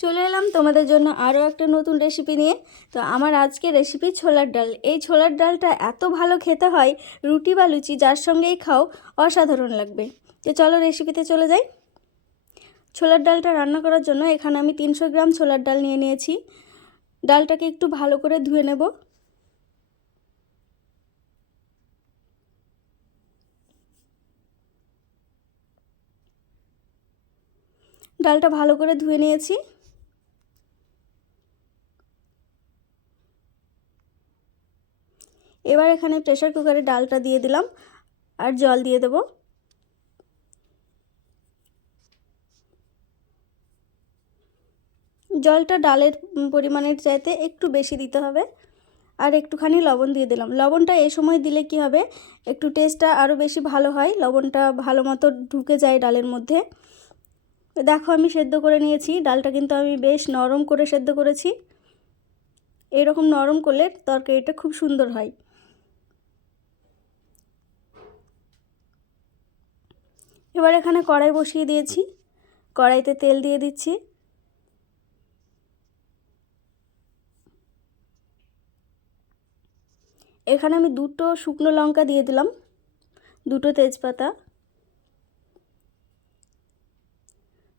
চলে এলাম তোমাদের জন্য আরও একটা নতুন রেসিপি নিয়ে। তো আমার আজকে রেসিপি ছোলার ডাল। এই ছোলার ডালটা এত ভালো খেতে হয়, রুটি বা লুচি যার সঙ্গেই খাও অসাধারণ লাগবে। তো চলো রেসিপিতে চলে যাই। ছোলার ডালটা রান্না করার জন্য এখানে আমি 300 গ্রাম ছোলার ডাল নিয়ে নিয়েছি। ডালটাকে একটু ভালো করে ধুয়ে নেব। ডালটা ভালো করে ধুয়ে নিয়েছি। এবার এখানে প্রেসার কুকারে ডালটা দিয়ে দিলাম আর জল দিয়ে দেব। জলটা ডালের পরিমাণের চাইতে একটু বেশি দিতে হবে। আর একটুখানি লবণ দিয়ে দিলাম। লবণটা এই সময় দিলে কি হবে, একটু টেস্টটা আরও বেশি ভালো হয়, লবণটা ভালো মতো ঢুকে যায় ডালের মধ্যে। দেখো আমি সেদ্ধ করে নিয়েছি। ডালটা কিন্তু আমি বেশ নরম করে সেদ্ধ করেছি। এরকম নরম করলে তরকারিটা খুব সুন্দর হয়। এবার এখানে কড়াই বসিয়ে দিয়েছি। কড়াইতে তেল দিয়ে দিচ্ছি। এখানে আমি 2টো শুকনো লঙ্কা দিয়ে দিলাম, 2টো তেজপাতা,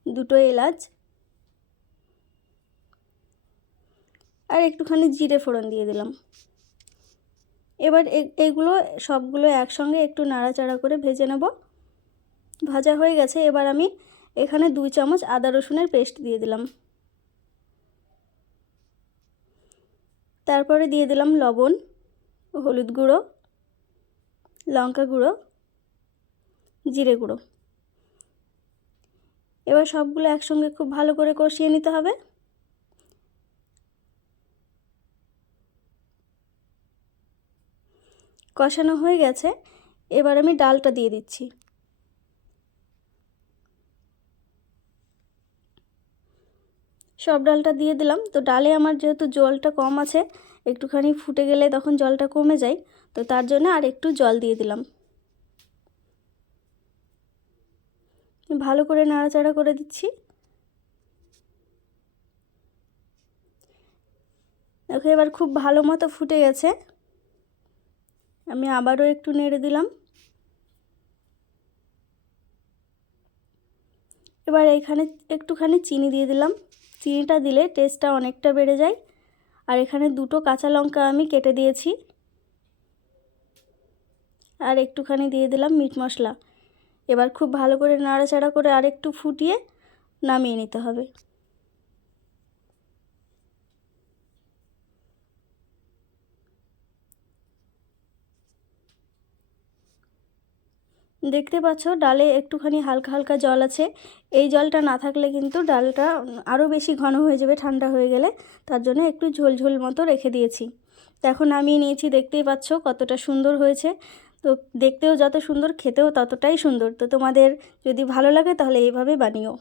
2টো এলাচ আর একটুখানি জিরে ফোড়ন দিয়ে দিলাম। এবার এগুলো সবগুলো একসঙ্গে একটু নাড়াচাড়া করে ভেজে নেব। ভাজা হয়ে গেছে। এবার আমি এখানে 2 চামচ আদা রসুনের পেস্ট দিয়ে দিলাম। তারপরে দিয়ে দিলাম লবণ, হলুদ গুঁড়ো, লঙ্কা গুঁড়ো, জিরে গুঁড়ো। এবার সবগুলো একসঙ্গে খুব ভালো করে কষিয়ে নিতে হবে। কষানো হয়ে গেছে। এবার আমি ডালটা দিয়ে দিচ্ছি। সব ডালটা দিয়ে দিলাম। তো ডালে আমার যেহেতু জলটা কম আছে, একটুখানি ফুটে গেলে তখন জলটা কমে যায়, তো তার জন্য আর একটু জল দিয়ে দিলাম। ভালো করে নাড়াচাড়া করে দিচ্ছি। দেখো এবার খুব ভালো মতো ফুটে গেছে। আমি আবারও একটু নেড়ে দিলাম। এবার এইখানে একটুখানি চিনি দিয়ে দিলাম। চিনিটা দিলে টেস্টটা অনেকটা বেড়ে যায়। আর এখানে 2টো কাঁচা লঙ্কা আমি কেটে দিয়েছি। আর একটুখানি দিয়ে দিলাম মিট মশলা। এবার খুব ভালো করে নাড়াচাড়া করে আর একটু ফুটিয়ে নামিয়ে নিতে হবে। দেখতে পাচ্ছ ডালে একটুখানি হালকা হালকা জল আছে। এই জলটা না থাকলে কিন্তু ডালটা আরও বেশি ঘন হয়ে যাবে ঠান্ডা হয়ে গেলে। তার জন্য একটু ঝোল ঝোল মতো রেখে দিয়েছি। তো এখন নামিয়ে নিয়েছি। দেখতেই পাচ্ছ কতটা সুন্দর হয়েছে। তো দেখতেও যত সুন্দর, খেতেও ততটাই সুন্দর। তো তোমাদের যদি ভালো লাগে তাহলে এইভাবে বানিও।